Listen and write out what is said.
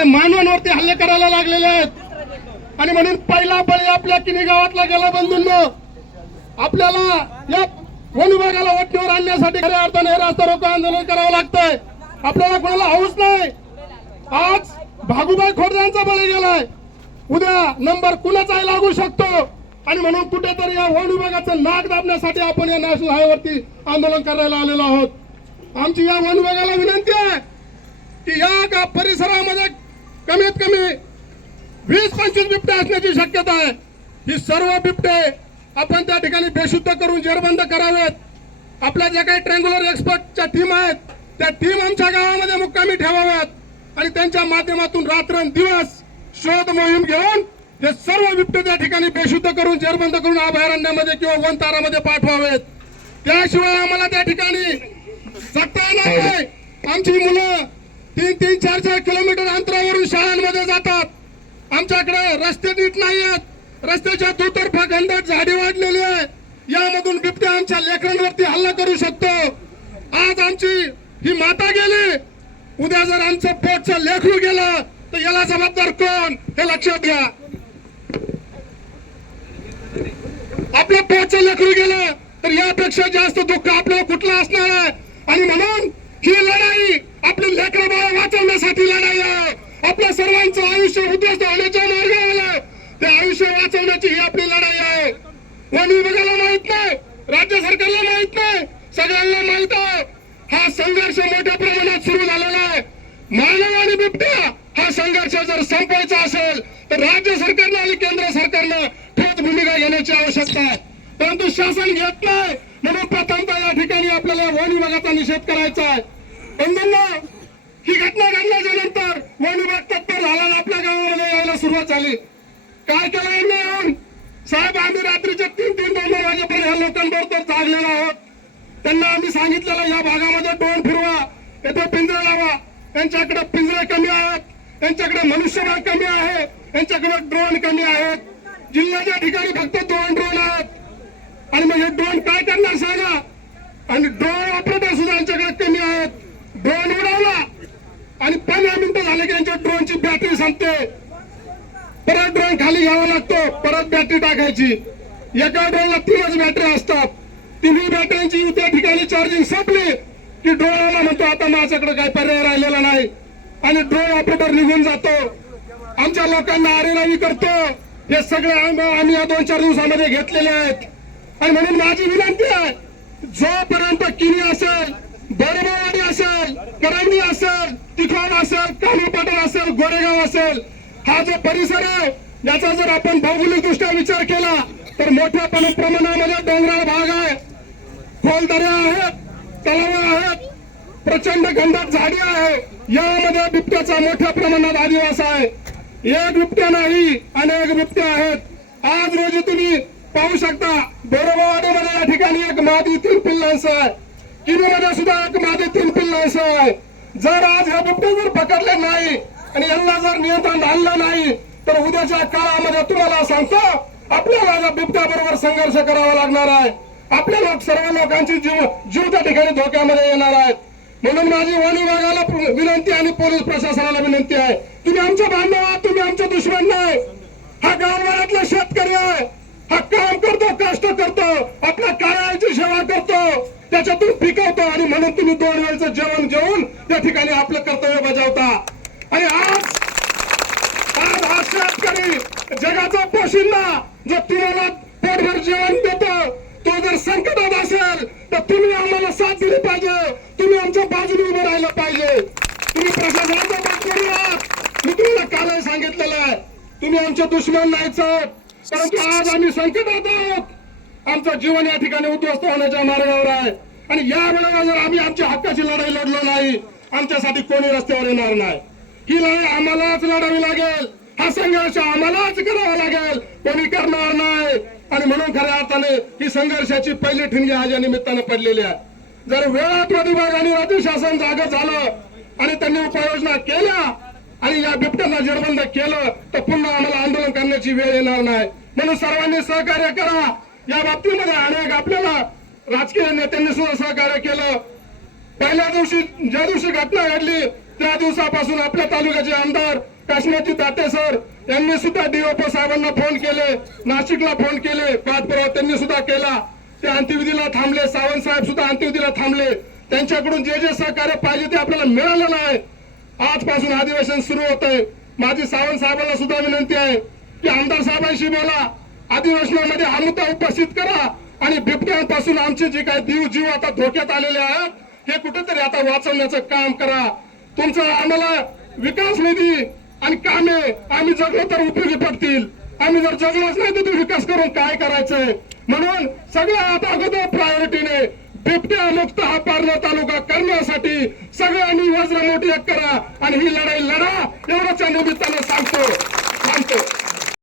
ते मानवांवरती हल्ले करायला लागलेले आहेत. आणि म्हणून पहिला बळी आपल्या किनी गावातला गेला बंधूंनो. आपल्याला या वन विभागाला वटणीवर आणण्यासाठी खऱ्या अर्थाने रास्ता रोको आंदोलन करावं लागतंय. आपल्याला कोणाला हौस नाही. आज भागुबाई खोडदांचा बळी गेलाय. उद्या नंबर कुणाचाही लागू शकतो. आणि म्हणून कुठेतरी या वन विभागाचं नाक दाबण्यासाठी आपण या नॅशनल हायवेवरती आंदोलन करायला आलेलो आहोत. आमची या वन विभागाला विनंती आहे की या परिसरामध्ये कमीत कमी वीस पंचवीस बिबटे असण्याची शक्यता आहे. ही सर्व बिबटे आपण त्या ठिकाणी बेशुद्ध करून जेरबंद करावेत. आपल्या ज्या काही ट्रँग्युलर एक्सपर्टच्या टीम आहेत त्या टीम आमच्या गावामध्ये मुक्कामी ठेवाव्यात आणि त्यांच्या माध्यमातून रात्रंदिवस शोध मोहीम घेऊन हे सर्व बिबटे त्या ठिकाणी बेशुद्ध करून जेरबंद करून अभयारण्यामध्ये किंवा वनतारामध्ये पाठवावेत. त्याशिवाय आम्हाला त्या ठिकाणी जगता येणार नाही. आमची मुलं तीन तीन चार चार किलोमीटर अंतर जातात आमच्याकडे रस्ते नीट नाही आहेत रस्त्याच्या दुतर्फा खंडात झाडे वाढलेली आहे. यामधून बिबटे आमच्या लेकरांवरती हल्ला करू शकतो. आज आमची ही माता गेली. उद्या जर आमचं पोटचं लेखरू गेलं तर याला जबाबदार कोण? हे लक्षात घ्या. आपलं पोटचं लेखरू गेलं तर यापेक्षा जास्त दुःख आपल्याला कुठलं असणार आहे? आणि म्हणून ही लढाई आपली लेकरं बाळा वाचवण्यासाठी लढाई आहे आपल्या सर्वांचं आयुष्य उद्ध्वस्त होण्याच्या मार्गावर ते आयुष्य वाचवण्याची ही आपली लढाई आहे. वन विभागाला माहीत नाही राज्य सरकारला माहीत नाही सगळ्यांना माहीत आहे. हा संघर्ष मोठ्या प्रमाणात सुरू झालेला आहे. मानव आणि बिबट्या हा संघर्ष जर संपवायचा असेल तर राज्य सरकारनं आणि केंद्र सरकारनं ठोस भूमिका घेण्याची आवश्यकता आहे. परंतु शासन घेत नाही म्हणून प्रथमतः या ठिकाणी आपल्याला वन विभागाचा निषेध करायचा आहे. बंधूंनो ही घटना घडल्याच्या नंतर वन विभाग तत्पर झाला आणि आपल्या गावामध्ये यायला सुरुवात झाली काय केलं यांनी येऊन साहेब आम्ही रात्रीचे तीन तीन दोन दोन वाजेपर्यंत या लोकांबरोबर चाललेलो आहोत. त्यांना आम्ही सांगितलेलं या भागामध्ये ड्रोन फिरवा येथे पिंजरे लावा. त्यांच्याकडे पिंजरे कमी आहेत. त्यांच्याकडे मनुष्यबळ कमी आहे. त्यांच्याकडे ड्रोन कमी आहेत. जिल्ह्याच्या ठिकाणी फक्त दोन ड्रोन आहेत. आणि मग हे ड्रोन काय करणार सांगा? आणि ड्रोन ऑपरेटर सुद्धा यांच्याकडे कमी आहेत. ड्रोन उडवला. आणि पंधरा मिनिटं झाले की यांच्या ड्रोनची बॅटरी संपते. परत ड्रोन खाली घ्यावा लागतो परत बॅटरी टाकायची. एका ड्रोनला तीनच बॅटरी असतात. तिन्ही बॅटरीची त्या ठिकाणी चार्जिंग संपली की ड्रोन आला म्हणतो आता माझ्याकडे काही पर्याय राहिलेला नाही. आणि ड्रोन ऑपरेटर निघून जातो. आमच्या लोकांना आरेरावी करतो. हे सगळे अनुभव आम्ही या दोन चार दिवसामध्ये घेतलेले आहेत. आणि म्हणून माझी विनंती आहे जोपर्यंत किनी असेल बरोबरवाडी असेल करंडी असेल तिखोन असेल कानूरपाटण असेल गोरेगाव असेल हा जो परिसर आहे याचा जर आपण भौगोलिक दृष्ट्या विचार केला तर मोठ्या पण- प्रमाणामध्ये डोंगराळ भाग आहे. खोल दऱ्या आहेत तलाव आहेत प्रचंड गंधक झाडी आहे यामध्ये बिबट्याचा मोठ्या प्रमाणात आदिवास आहे. एक बिबट्या नाही अनेक बिबट्या आहेत. आज रोजी तुम्ही पाहू शकता बोरबावाडीमध्ये या ठिकाणी एक मादी तीन पिल्लांस आहे. किनीमध्ये सुद्धा एक मादी तीन पिल्लांस आहे. जर आज हे बिबटे जर पकडले नाही आणि यांना जर नियंत्रण आणलं नाही तर उद्याच्या काळामध्ये तुम्हाला सांगतो आपल्याला या बिबट्या बरोबर संघर्ष करावा लागणार आहे. आपल्या लोक सर्व लोकांची जीव जीव त्या ठिकाणी धोक्यामध्ये येणार आहेत. म्हणून माझी वन विभागाला विनंती आणि पोलीस प्रशासनाला विनंती आहे. तुम्ही आमच्या बांधव आहात तुम्ही आमचे दुश्मन नाही. हा गावभरातला शेतकरी आहे. हा काम करतो कष्ट करतो आपल्या काळाची सेवा करतो. त्याच्यातून पिकवतो आणि म्हणून तुम्ही दोन वेळचं जेवण जेवून त्या ठिकाणी आपलं कर्तव्य बजावता आणि आज आज हा शेतकरी जगाचा पोशिंदा जो तुम्हाला पोटभर जेवण देतो तो जर संकटात असेल तर तुम्ही आम्हाला साथ दिली पाहिजे. तुम्ही आमच्या बाजूने उभं राहिलं पाहिजे. तुम्ही प्रशासनाचा बाजूने आहात मी तुम्हाला कालही सांगितलेलं आहे. तुम्ही आमचे दुश्मन नाहीच परंतु आज आम्ही संकटात आहोत. आमचं जीवन या ठिकाणी उद्ध्वस्त होण्याच्या मार्गावर आहे. आणि या वेळेला जर आम्ही आमच्या हक्काची लढाई लढलो नाही आमच्यासाठी कोणी रस्त्यावर येणार नाही. ही लढाई आम्हालाच लढावी लागेल. हा संघर्ष आम्हालाच करावा लागेल. कोणी करणार नाही. आणि म्हणून खऱ्या अर्थाने ही संघर्षाची पहिली ठिणगी आज या निमित्तानं पडलेली आहे. जर वेळात विभाग आणि राज्य शासन जागा झालं आणि त्यांनी उपाययोजना केल्या आणि या बिबट्यांना जडबंद केलं तर पुन्हा आम्हाला आंदोलन करण्याची वेळ येणार नाही. म्हणून सर्वांनी सहकार्य करा. या बाबतीमध्ये अनेक आपल्याला राजकीय नेत्यांनी सुद्धा सहकार्य केलं. पहिल्या दिवशी ज्या दिवशी घटना घडली त्या दिवसापासून आपल्या तालुक्याचे आमदार काश्मीरची दाटे सर यांनी सुद्धा डीओपो साहेबांना फोन केले नाशिकला फोन केले पाठपुरावा त्यांनी सुद्धा केला. ते अंत्यविधीला थांबले सावंत साहेब सुद्धा अंत्यविधीला थांबले. त्यांच्याकडून जे जे सहकार्य पाहिजे ते आपल्याला मिळालं नाही. आजपासून अधिवेशन सुरू होत आहे माझी सावंत साहेबांना सुद्धा विनंती आहे की आमदार साहेबांशी बोला. अधिवेशनामध्ये हा मुद्दा उपस्थित करा आणि बिबट्यांपासून आमचे जे काही जीव जीव आता धोक्यात आलेले आहेत हे कुठेतरी आता वाचवण्याचं काम करा. तुमचं आम्हाला विकास निधी आणि कामे आम्ही जगलो तर उपयोगी पडतील. आम्ही जर जगलोच नाही तर विकास करून काय करायचंय? म्हणून सगळ्यात अगोदर प्रायोरिटीने बिबट्या मुक्त हा पारला तालुका करण्यासाठी सगळ्यांनी वज्र मोठी एक करा आणि ही लढाई लढा एवढंच या निमित्तानं सांगतो. सांगतो.